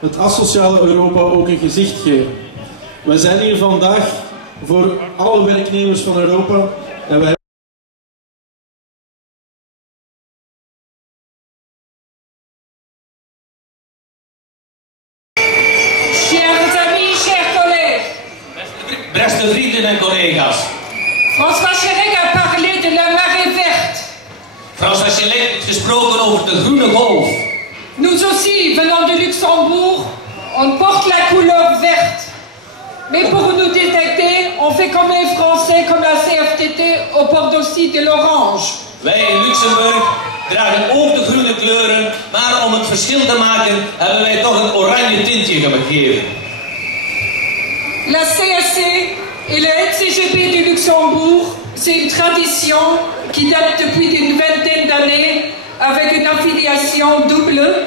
het asociale Europa ook een gezicht geven. Wij zijn hier vandaag voor alle werknemers van Europa en wij Beste vrienden en collega's. François Chérec a parlé de la marée verte. François Chérec heeft gesproken over de groene golf. Nous aussi, venant de Luxembourg, on porte la couleur verte. Mais pour nous détecter, on fait comme les Français, comme la CFDT, on porte aussi de l'orange. Wij in Luxemburg dragen ook de groene kleuren, maar om het verschil te maken hebben wij toch een oranje tintje gegeven. La CSC et le FCGB du Luxembourg, c'est une tradition qui date depuis une vingtaine d'années avec une affiliation double.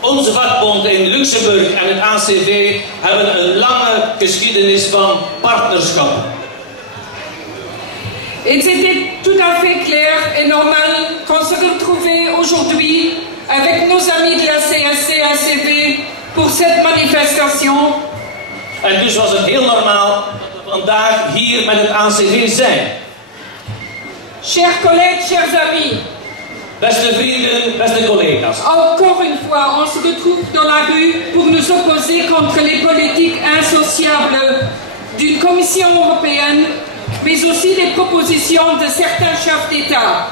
Onze vakbond in Luxemburg en het ACV hebben een lange geschiedenis van partnerschap. Et c'était tout à fait clair et normal qu'on se retrouvait aujourd'hui avec nos amis de la CSC-ACV pour cette manifestation. En dus was het heel normaal dat we vandaag hier met het ACV zijn. Chers collègues, chers amis. Beste vrienden, beste collega's. Encore une fois, on se retrouve dans la rue pour nous opposer contre les politiques insociables d'une Commission européenne, mais aussi des propositions de certains chefs d'État.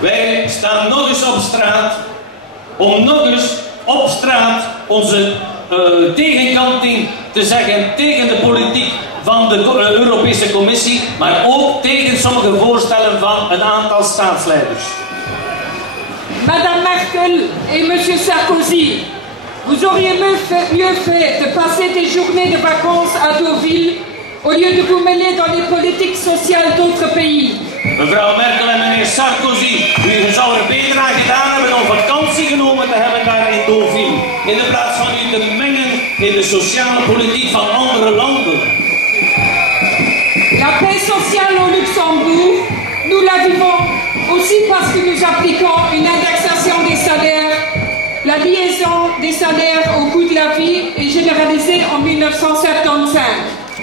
Wij staan nog eens op straat om nog eens op straat onze tegenkanting te zeggen tegen de politiek van de Europese Commissie, maar ook tegen sommige voorstellen van een aantal staatsleiders. Madame Merkel et Monsieur Sarkozy, vous auriez mieux fait de passer des journées de vacances à Deauville au lieu de vous mêler dans les politiques sociales d'autres pays. Mevrouw Merkel en meneer Sarkozy, u zou er beter aan gedaan hebben om vakantie genomen te hebben daar in Deauville, in de plaats van u te mengen in de sociale politiek van andere landen. La paix sociale au Luxembourg, nous la vivons aussi parce que nous appliquons une indexation des salaires. La liaison des salaires au coût de la vie est généralisée en 1975.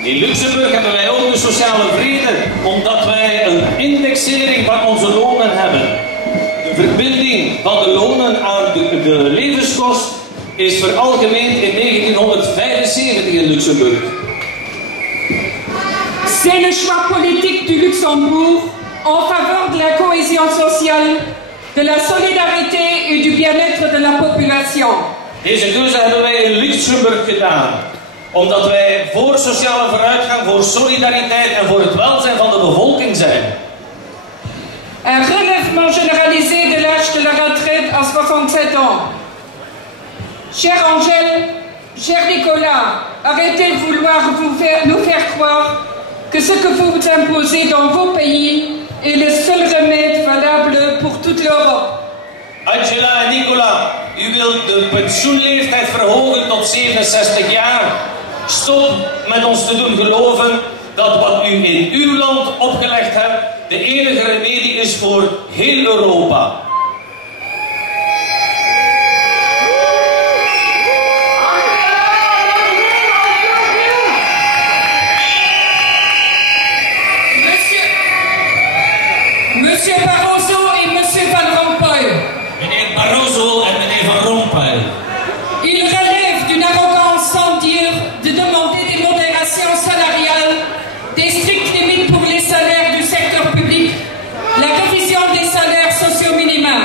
In Luxemburg hebben wij ook de sociale vrede, omdat wij een indexering van onze lonen hebben. De verbinding van de lonen aan de levenskost is veralgemeend in 1975 in Luxemburg. C'est le choix politique du Luxembourg en faveur de la cohésion sociale, de la solidarité et du bien-être de la population. Deze keuze hebben wij in Luxemburg gedaan, omdat wij voor sociale vooruitgang, voor solidariteit en voor het welzijn van de bevolking zijn. Un relèvement généralisé de l'âge de la retraite à 67 ans. Cher Angèle, cher Nicolas, arrêtez de vouloir nous faire croire que ce que vous imposez dans vos pays est le seul remède valable pour toute l'Europe. Angela en Nicola, u wilt de pensioenleeftijd verhogen tot 67 jaar. Stop met ons te doen geloven dat wat u in uw land opgelegd hebt de enige remedie is voor heel Europa. Monsieur Barroso et Monsieur Van Rompuy. Meneer Barroso en meneer Van Rompuy. Il relève d'une arrogance sans dire de demander des modérations salariales, des strictes limites pour les salaires du secteur public, la révision des salaires sociaux minima.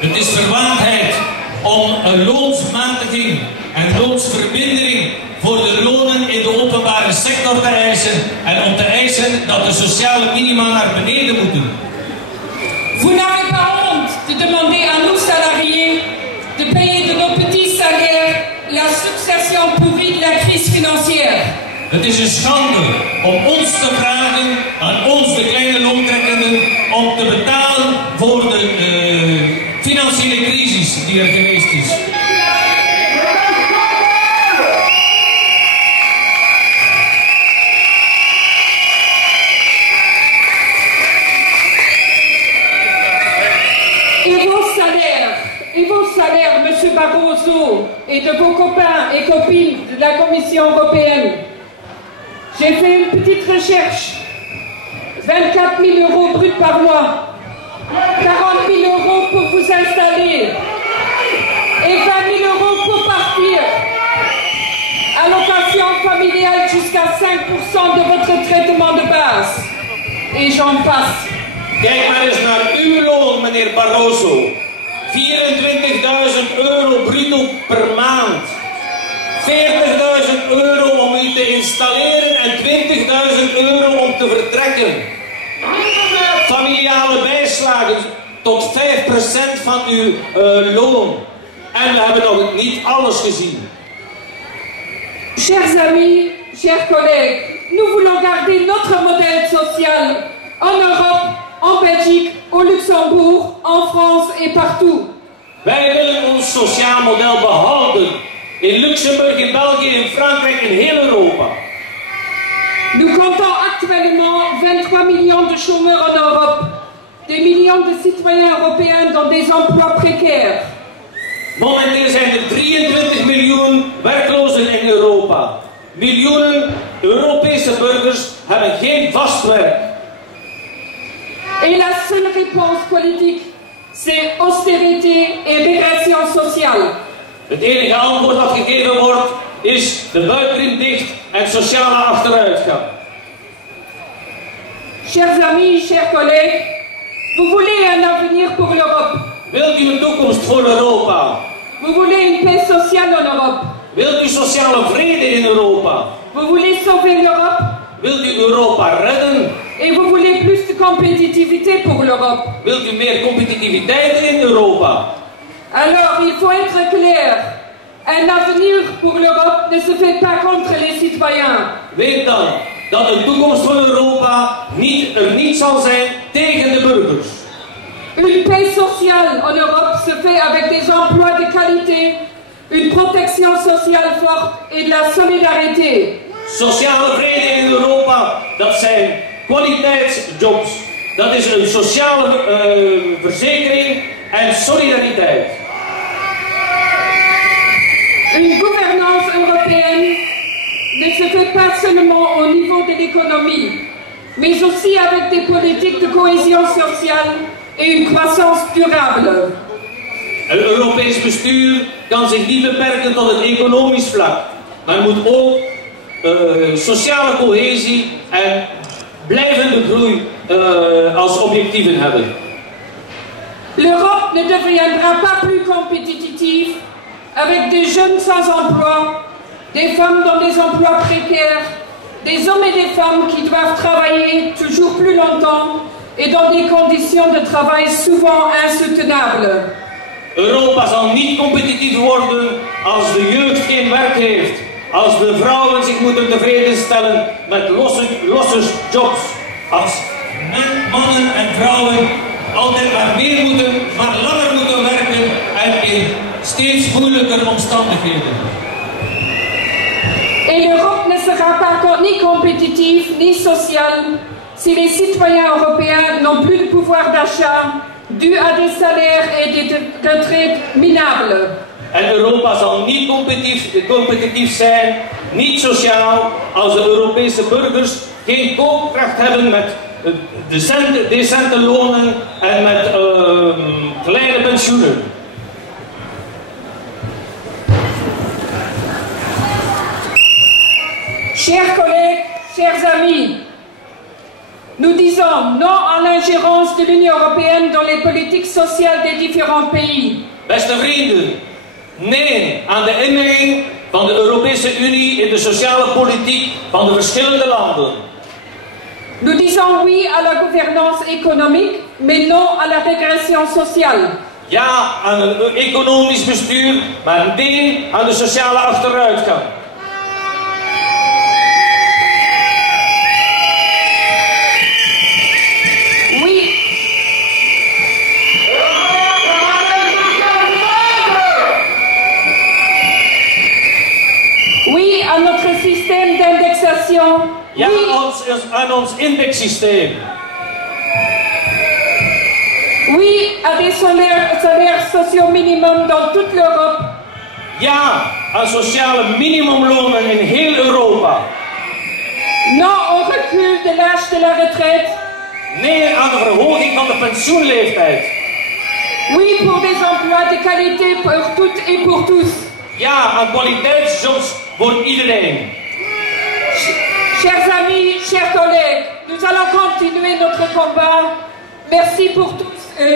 Het is verwaandheid om een loonsmatiging en loonsvermindering voor de lonen in de openbare sector te eisen en om te eisen dat de sociale minima naar beneden moeten. Vous n'avez pas honte de demander à nos salariés de payer de nos petits salaires la succession pourrie de la crise financière. Het is een schande om ons te vragen, aan ons de kleine loontrekkenden, om te betalen voor de financiële crisis die er geweest is. Et vos salaires, et vos salaires, M. Barroso, et de vos copains et copines de la Commission européenne. J'ai fait une petite recherche. 24 000 € bruts par mois, 40 000 € pour vous installer et 20 000 € pour partir. Allocation familiale jusqu'à 5% de votre traitement de base. Et j'en passe. Kijk maar eens naar uw loon, meneer Barroso. 24.000 € bruto per maand. 40.000 € om u te installeren en 20.000 € om te vertrekken. Familiale bijslagen tot 5% van uw loon. En we hebben nog niet alles gezien. Chers amis, chers collègues, nous voulons garder notre modèle social en Europe, en Belgique, au Luxembourg, en France et partout. Wij willen ons sociaal model behouden. In Luxemburg, in België, in Frankrijk, in heel Europa. Nous comptons actuellement 23 millions de chômeurs en Europe, des millions de citoyens européens dans des emplois précaires. Momenteel zijn er 23 miljoen werklozen in Europa. Miljoenen Europese burgers hebben geen vast werk. Et la seule réponse politique, c'est austérité et régression sociale. Het enige antwoord dat gegeven wordt is de buikriem dicht en sociale achteruitgang. Chers amis, chers collègues, vous voulez un avenir pour l'Europe? Wilt u een toekomst voor Europa? Vous voulez une paix sociale en Europe? Wilt u sociale vrede in Europa? Vous voulez sauver l'Europe? Wilt u Europa redden? Et vous voulez plus de compétitivité pour l'Europe? Wilt u meer competitiviteit in Europa? Alors, il faut être clair. Un avenir pour l'Europe ne se fait pas contre les citoyens. Weet dan dat een toekomst voor Europa niet zal zijn tegen de burgers. Une paix sociale en Europe se fait avec des emplois de qualité, une protection sociale forte et de la solidarité. Sociale vrede in Europa, dat zijn kwaliteitsjobs. Dat is een sociale verzekering en solidariteit. Une gouvernance européenne ne se fait pas seulement au niveau de l'économie, mais aussi avec des politiques de cohésion sociale et une croissance durable. Een Europees bestuur kan zich niet beperken tot het economisch vlak, maar moet ook sociale cohesie en blijvende groei als objectieven hebben. L'Europe ne deviendra pas plus compétitive avec des jeunes sans emploi, des femmes dans des emplois précaires, des hommes et des femmes qui doivent travailler toujours plus longtemps et dans des conditions de travail souvent insoutenables. Europa zal niet competitief worden als de jeugd geen werk heeft, als de vrouwen zich moeten tevreden stellen met losse jobs, als mannen en vrouwen altijd maar langer moeten werken en in steeds moeilijker omstandigheden. Et l'Europe ne sera pas ni compétitive ni sociale si les citoyens européens n'ont plus de pouvoir d'achat dû à des salaires et des retraites minables. En Europa zal niet competitief zijn, niet sociaal, als de Europese burgers geen koopkracht hebben met decente lonen en met kleine pensioenen. Chers collègues, chers amis, nous disons non à l'ingérence de l'Union européenne dans les politiques sociales des différents pays. Beste vrienden, nee aan de inmenging van de Europese Unie in de sociale politiek van de verschillende landen. Nous disons oui à la gouvernance économique, mais non à la régression sociale. Ja aan een economisch bestuur, maar nee aan de sociale achteruitgang. Oui à notre système d'indexation. Ja, aan ons indexsysteem. Oui à des salaires sociaux minimum dans toute l'Europe. Ja aan sociale minimumlonen in heel Europa. Non au recul de l'âge de la retraite. Nee aan de verhoging van de pensioenleeftijd. Oui pour des emplois de qualité pour toutes et pour tous. Ja aan kwaliteitsjobs voor iedereen. Chers amis, chers collègues, nous allons continuer notre combat. Merci pour tous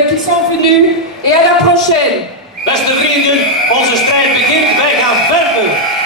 qui sont venus et à la prochaine. Beste vrienden, onze strijd begint. Wij gaan verder.